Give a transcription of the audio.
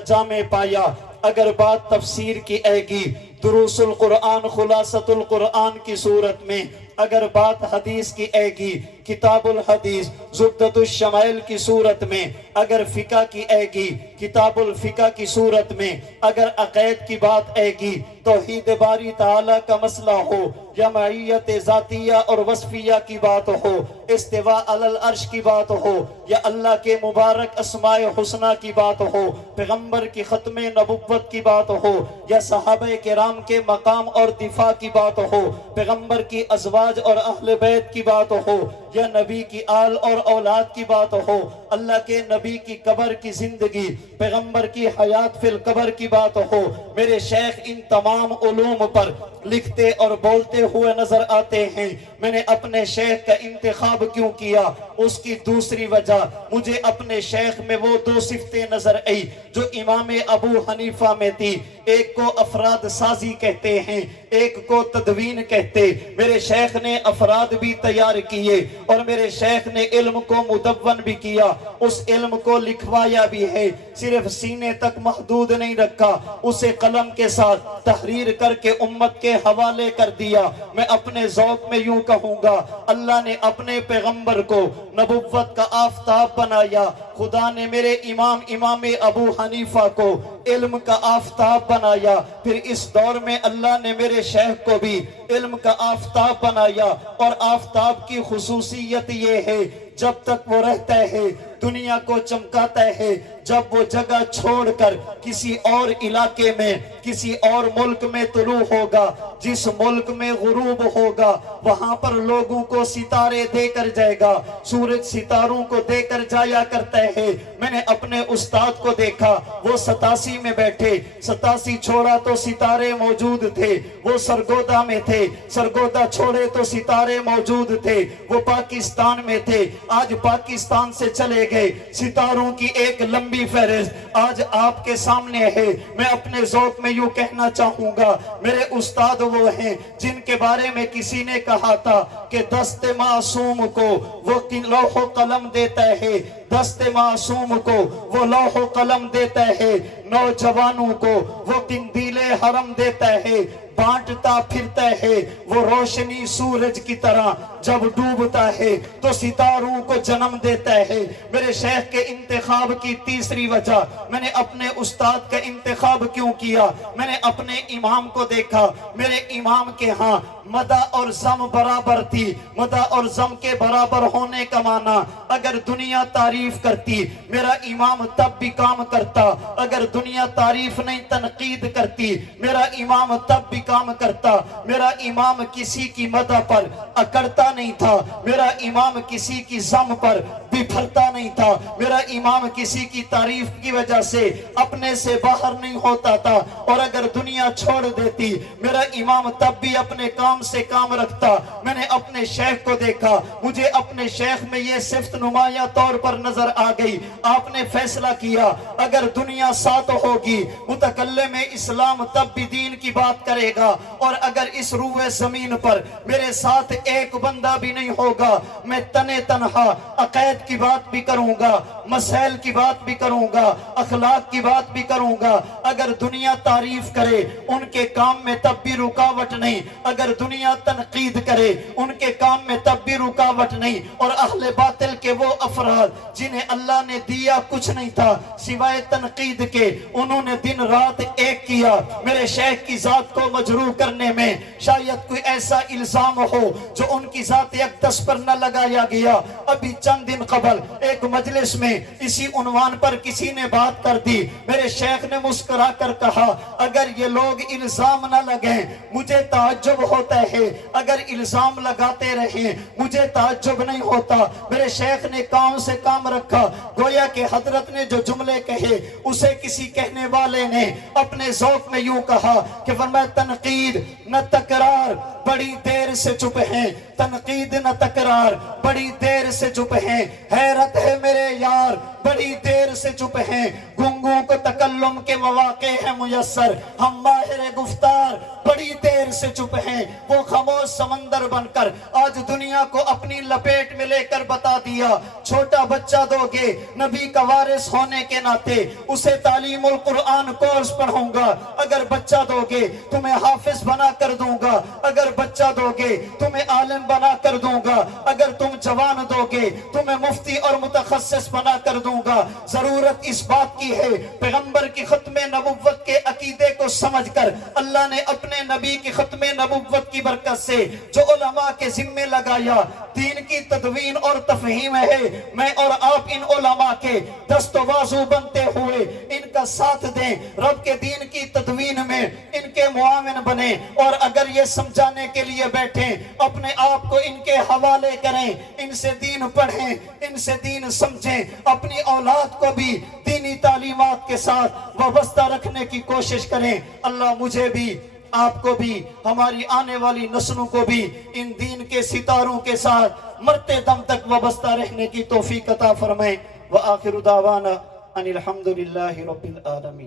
जामे पाया। अगर बात तफसीर की आएगी दुरूसुल कुरान खुलासतुल कुरान की सूरत में, अगर बात हदीस की आएगी किताबुल हदीस ज़ुब्दतुश शमाइल की सूरत में, अगर फ़िक़्ह की आएगी किताबुल फ़िक़्ह की सूरत में, अगर अक़ीद की बात आएगी तौहीद बारी ताला का मसला हो या मईयत ज़ातिया और वस्फिया की बात हो, इस्तिवा अलल अर्श की बात हो या अल्लाह के मुबारक अस्माए हुस्ना की बात हो, पैगम्बर की ख़त्मे नबुव्वत की बात हो या सहाबे किराम के मकाम और दिफा की बात हो, पैगम्बर की अज़वाज और अहले बैत की बात हो या नबी की आल और औलाद की बात हो, अल्लाह के नबी की कब्र की जिंदगी, पैगम्बर की हयात फिल कब्र की बात हो, मेरे शेख इन तमाम उलूम पर लिखते और बोलते हुए नजर आते हैं। मैंने अपने शेख का इंतखाब क्यों किया? उसकी दूसरी वजह, मुझे अपने शेख में वो दो सिफतें नजर आई जो इमाम अबू हनीफा में थी। एक को अफराद साजी कहते हैं, एक को तदवीन कहते। मेरे शेख ने अफराद भी तैयार किए और मेरे शेख ने इल्म को मुदव्वन भी किया, उस इल्म को लिखवाया भी है, सिर्फ सीने तक महदूद नहीं रखा, उसे कलम के साथ तहरीर करके उम्मत के हवाले कर दिया। मैं अपने ज़ौक़ में यूं कहूँगा, अल्लाह ने अपने पैगम्बर को नबुव्वत का आफताब बनाया, खुदा ने मेरे इमाम अबू हनीफा को इल्म का आफताब बनाया, फिर इस दौर में अल्लाह ने मेरे शेख को भी इल्म का आफताब बनाया। और आफताब की खुसूसियत ये है, जब तक वो रहता है दुनिया को चमकाता है, जब वो जगह छोड़कर किसी और इलाके में किसी और मुल्क में तुलू होगा, जिस मुल्क में गुरूब होगा वहां पर लोगों को सितारे देकर जाएगा, सूरज सितारों को देकर जाया करता है। मैंने अपने उस्ताद को देखा, वो 87 में बैठे, 87 छोड़ा तो सितारे मौजूद थे, वो सरगोदा में थे, सरगोदा छोड़े तो सितारे मौजूद थे, वो पाकिस्तान में थे, आज पाकिस्तान से चले गए, सितारों की एक लंबी फहरिस्त आज आपके सामने है। मैं अपने ज़ौक़ में यूं कहना चाहूंगा, मेरे उस्ताद वो हैं जिनके बारे में किसी ने कहा था कि दस्ते मासूम को वो लौह कलम देता है, दस्ते मासूम को वो लौह कलम देता है, नौजवानों को वो किंदीले हरम देता है, बांटता फिरता है वो रोशनी सूरज की तरह, जब डूबता है तो सितारों को जन्म देता है। मेरे शेख के इंतखाब की तीसरी वजह, मैंने अपने उस्ताद का इंतखाब क्यों किया? मैंने अपने इमाम को देखा, मेरे इमाम के यहाँ मदा और जम बराबर थी। मदा और जम के बराबर होने का माना, अगर दुनिया तारीफ करती मेरा इमाम तब भी काम करता, अगर दुनिया तारीफ नहीं तनकीद करती मेरा इमाम तब भी काम करता। मेरा इमाम किसी की मदा पर अकड़ता नहीं था, मेरा इमाम किसी की जम पर बिफरता नहीं था, मेरा इमाम किसी की तारीफ की वजह से अपने से बाहर नहीं होता था, और अगर दुनिया छोड़ देती मेरा इमाम तब भी अपने काम से काम रखता। मैंने अपने शेख को देखा, मुझे अपने शेख में ये सिफ्त नुमाया तौर पर नजर आ गई। आपने फैसला किया अगर दुनिया साथ होगी मुतकल्लिम इस्लाम तब भी दीन की बात करेगा, और अगर इस रूए जमीन पर मेरे साथ एक बंदा भी नहीं होगा, मैं तने तनहा अक़ीद की बात भी करूंगा, मसैल की बात भी करूंगा, अखलाक की बात भी करूंगा। अगर दुनिया तारीफ करे उनके काम में तब भी रुकावट नहीं, अगर दुनिया तनकीद करे उनके काम में तब भी रुकावट नहीं। और अहले बातिल के वो अफराद जिन्हें अल्लाह ने दिया कुछ नहीं था सिवाय तनकीद के, उन्होंने दिन रात एक किया मेरे शेख की जात को मजरूह करने में। शायद कोई ऐसा इल्जाम हो जो उनकी जात अक़दस पर न लगाया गया। अभी चंद दिन कबल एक मजलिस में इसी उन्वान पर किसी ने बात कर दी, मेरे शेख ने मुस्कुरा कर कहा अगर ये लोग इल्जाम न लगे मुझे ताज्जुब होता है, अगर इल्जाम लगाते रहे मुझे ताज्जुब नहीं होता। मेरे शेख ने काम से काम रखा, गोया के हजरत ने जो जुमले कहे उसे किसी कहने वाले ने अपने ज़ौक़ में यूं कहा कि फरमाया तनकीद न तकरार बड़ी देर से चुप हैं, तनकीद न तकरार बड़ी देर से चुप हैं। हैरत है मेरे यार बड़ी देर से चुप हैं। गूंगों को तकल्लुम के मौके हैं मुयस्सर, हम माहिर गुफ्तार बड़ी देर से चुप हैं। वो खामोश समंदर बनकर आज दुनिया को अपनी लपेट में लेकर बता दिया, छोटा बच्चा दोगे नबी का वारिस होने के नाते उसे तालीमुल कुरान कोर्स पढ़ाऊंगा, अगर बच्चा दोगे तुम्हें हाफिज बना कर दूंगा, अगर बच्चा दोगे तुम्हें आलिम बना कर दूंगा, अगर तुम जवान दोगे तुम्हें मुफ्ती और मुतखस्सिस बना कर दूंगा। जरूरत इस बात की है पैगंबर की खत्मे नबुव्वत के अकीदे को समझकर अल्लाह ने अपने नबी की खत्मे नबुव्वत की बरकत से जो उलमा के जिम्मे लगाया, दीन की तदवीन और तफहीम है, मैं और आप इन उलमा के दस्तवाजू बनते हुए इनका साथ दें, रब के दीन की तदवीन में इनके मुआविन बने, और अगर ये समझाने के लिए बैठे अपने आप को इनके हवाले करें, इनसे दीन पढ़ें, इनसे दीन समझें, अपनी औलाद को भी दीनी तालीमात के साथ वाबस्ता रखने की कोशिश करें। अल्लाह मुझे भी, आपको भी, हमारी आने वाली नस्लों को भी इन दीन के सितारों के साथ मरते दम तक वाबस्ता रहने की तौफीक अता फरमाए। व आखिर दावाना अनिल हम्दुलिल्लाहि रब्बिल आलमीन।